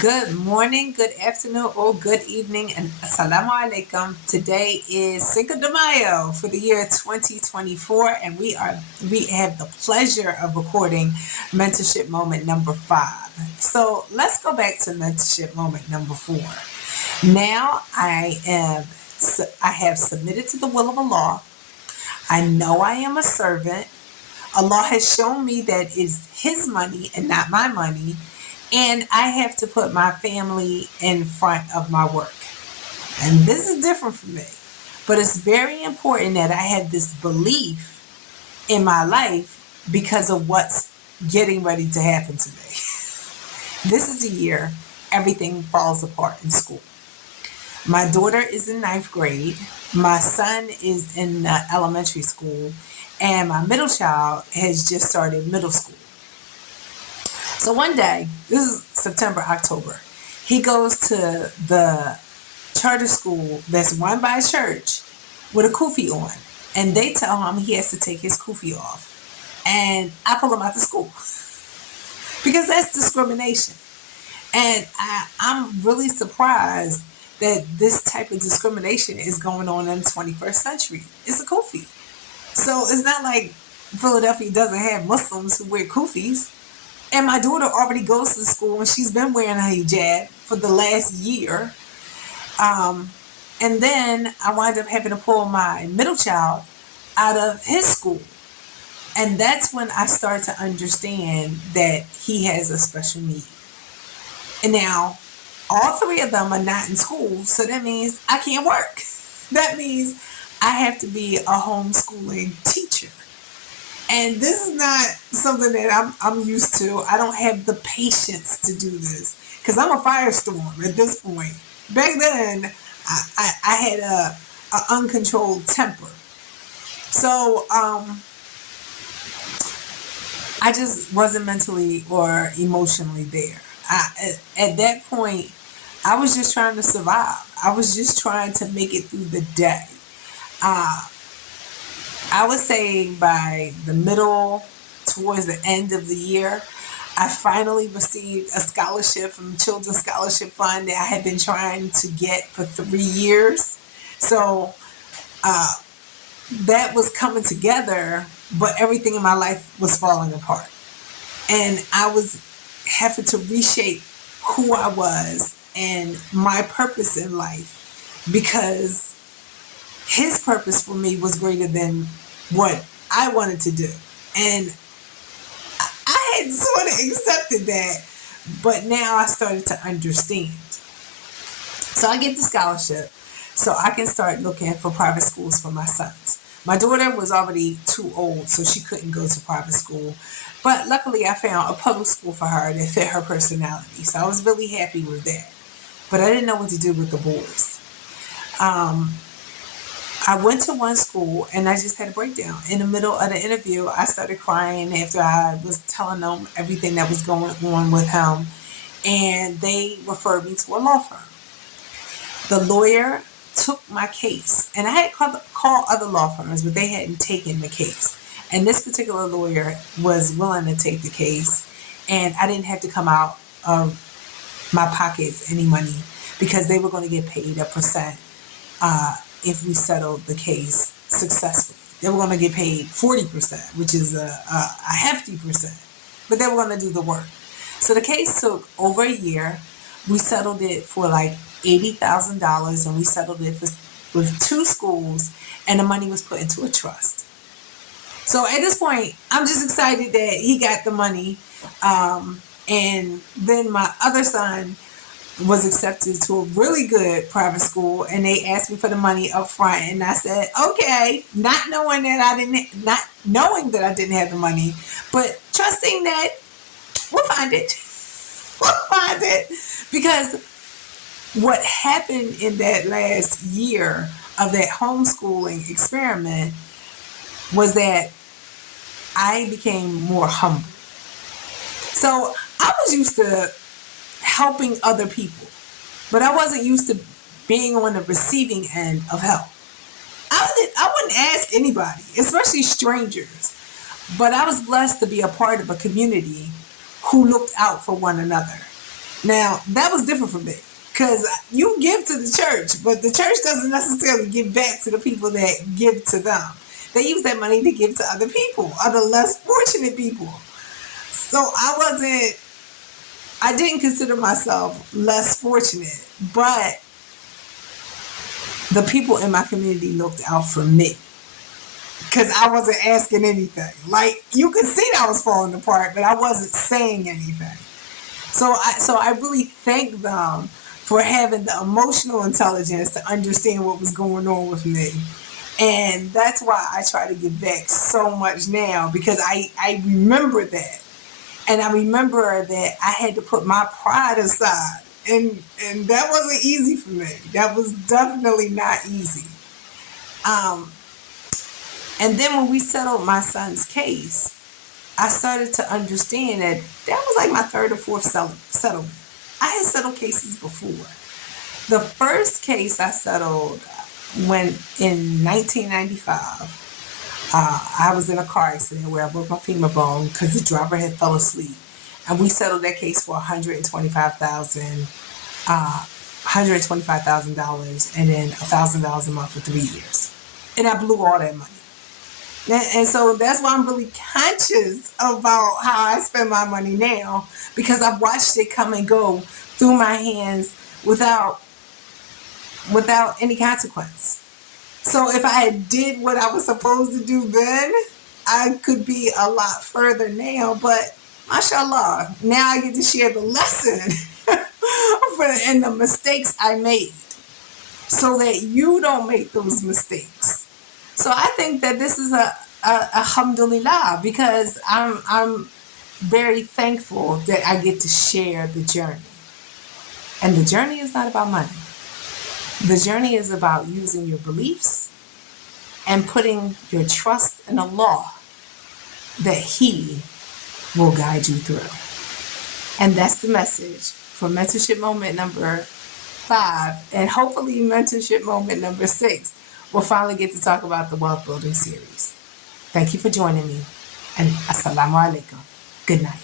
Good morning, good afternoon, or good evening, and assalamu alaikum. Today is Cinco de Mayo for the year 2024, and we have the pleasure of recording Mentorship Moment number 5. So let's go back to Mentorship Moment number 4. Now I have submitted to the will of Allah. I know I am a servant. Allah has shown me that it's His money and not my money, and I have to put my family in front of my work. And this is different for me, but it's very important that I have this belief in my life because of what's getting ready to happen to me. This is a year everything falls apart in school. My daughter is in ninth grade. My son is in elementary school. And my middle child has just started middle school. So one day, this is September, October, he goes to the charter school that's run by a church with a kufi on. And they tell him he has to take his kufi off. And I pull him out of school because that's discrimination. And I'm really surprised that this type of discrimination is going on in the 21st century. It's a kufi. So it's not like Philadelphia doesn't have Muslims who wear kufis. And my daughter already goes to school and she's been wearing a hijab for the last year. And then I wind up having to pull my middle child out of his school. And that's when I start to understand that he has a special need. And now all three of them are not in school. So that means I can't work. That means I have to be a homeschooling teacher. And this is not something that I'm used to. I don't have the patience to do this because I'm a firestorm at this point. Back then, I had a uncontrolled temper. So I just wasn't mentally or emotionally there. At that point, I was just trying to survive. I was just trying to make it through the day. I would say by the middle, towards the end of the year, I finally received a scholarship from the Children's Scholarship Fund that I had been trying to get for 3 years. So that was coming together, but everything in my life was falling apart. And I was having to reshape who I was and my purpose in life because his purpose for me was greater than what I wanted to do. And I had sort of accepted that, but now I started to understand. So I get the scholarship so I can start looking for private schools for my sons. My daughter was already too old, so she couldn't go to private school. But luckily, I found a public school for her that fit her personality. So I was really happy with that. But I didn't know what to do with the boys. I went to one school and I just had a breakdown. In the middle of the interview, I started crying after I was telling them everything that was going on with him. And they referred me to a law firm. The lawyer took my case. And I had called other law firms, but they hadn't taken the case. And this particular lawyer was willing to take the case. And I didn't have to come out of my pockets any money because they were going to get paid a percent if we settled the case successfully. They were going to get paid 40%, which is a hefty percent, but they were going to do the work. So the case took over a year. We settled it for like $80,000, and we settled it with 2 schools, and the money was put into a trust. So at this point, I'm just excited that he got the money. And then my other son was accepted to a really good private school, and they asked me for the money up front, and I said okay, not knowing that I didn't have the money, but trusting that we'll find it. We'll find it, because what happened in that last year of that homeschooling experiment was that I became more humble. So I was used to helping other people, but I wasn't used to being on the receiving end of help. I wouldn't ask anybody, especially strangers, but I was blessed to be a part of a community who looked out for one another. Now, that was different for me because you give to the church, but the church doesn't necessarily give back to the people that give to them. They use that money to give to other people, other less fortunate people. So I didn't consider myself less fortunate, but the people in my community looked out for me because I wasn't asking anything. Like, you could see that I was falling apart, but I wasn't saying anything. So I really thank them for having the emotional intelligence to understand what was going on with me. And that's why I try to give back so much now, because I remember that. And I remember that I had to put my pride aside. And that wasn't easy for me. That was definitely not easy. Um, and then when we settled my son's case, I started to understand that that was like my third or fourth settlement. I had settled cases before. The first case I settled when in 1995, I was in a car accident where I broke my femur bone because the driver had fell asleep, and we settled that case for $125,000, and then $1,000 a month for 3 years, and I blew all that money. And so that's why I'm really conscious about how I spend my money now, because I've watched it come and go through my hands without any consequence. So if I had did what I was supposed to do then, I could be a lot further now. But mashallah, now I get to share the lesson and the mistakes I made, so that you don't make those mistakes. So I think that this is a alhamdulillah, because I'm very thankful that I get to share the journey. And the journey is not about money. The journey is about using your beliefs and putting your trust in Allah that He will guide you through. And that's the message for Mentorship Moment number 5, and hopefully Mentorship Moment number 6. We'll finally get to talk about the wealth building series. Thank you for joining me, and assalamu alaikum. Good night.